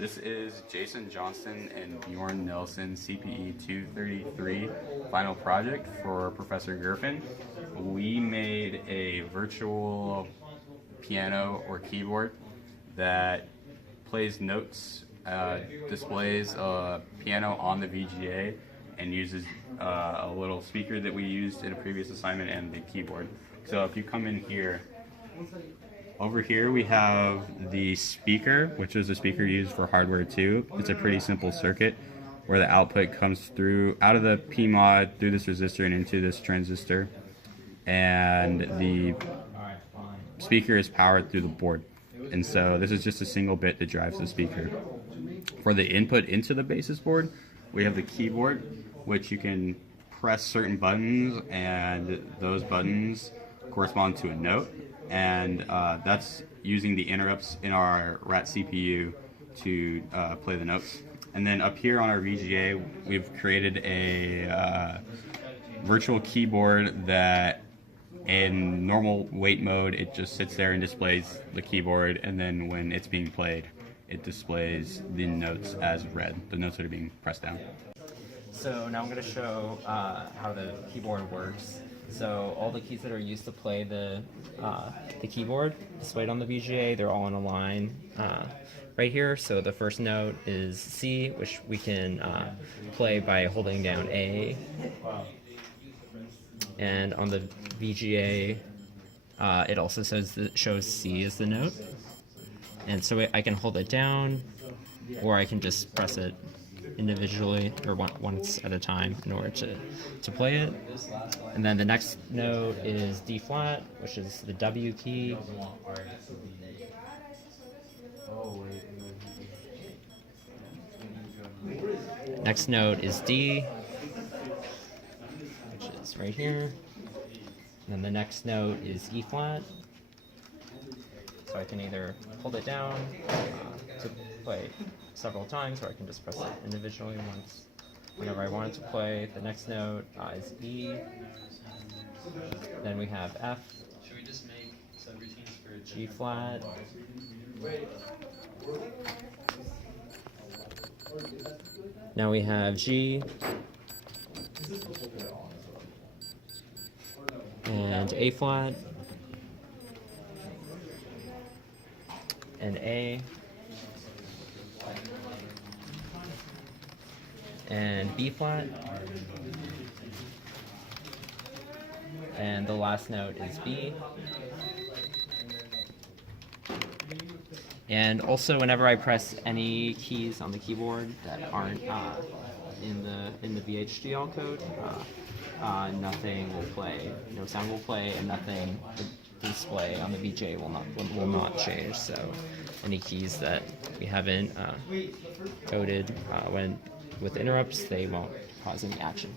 This is Jayson, Johnston, and Bjorn Nelson CPE 233 final project for Professor Gerfen. We made a virtual piano or keyboard that plays notes, displays a piano on the VGA, and uses a little speaker that we used in a previous assignment and the keyboard. So if you come in here, over here we have the speaker, which is a speaker used for hardware too. It's a pretty simple circuit where the output comes through out of the PMOD through this resistor and into this transistor, and the speaker is powered through the board. And so this is just a single bit that drives the speaker. For the input into the basis board, we have the keyboard, which you can press certain buttons, and those buttons correspond to a note. And that's using the interrupts in our RAT CPU to play the notes. And then up here on our VGA, we've created a virtual keyboard that in normal wait mode, it just sits there and displays the keyboard, and then when it's being played, it displays the notes as read, the notes that are being pressed down. So now I'm going to show how the keyboard works. So all the keys that are used to play the keyboard displayed on the VGA, they're all in a line right here. So the first note is C, which we can play by holding down A. And on the VGA, it also shows C as the note. And so I can hold it down, or I can just press it individually or once at a time in order to play it. And then the next note is D flat, which is the W key. Next note is D, which is right here. And then the next note is E flat. So I can either hold it down to play several times, or I can just press it individually once whenever I want it to play. The next note is E. Then we have F. Should we just make subroutines for G flat. Now we have G. And A flat. And A. And B flat. And the last note is B. And also, whenever I press any keys on the keyboard that aren't in the VHDL code, nothing will play. No sound will play, and nothing. The display on the VGA will not change. So, any keys that we haven't coded when with interrupts, they won't cause any action.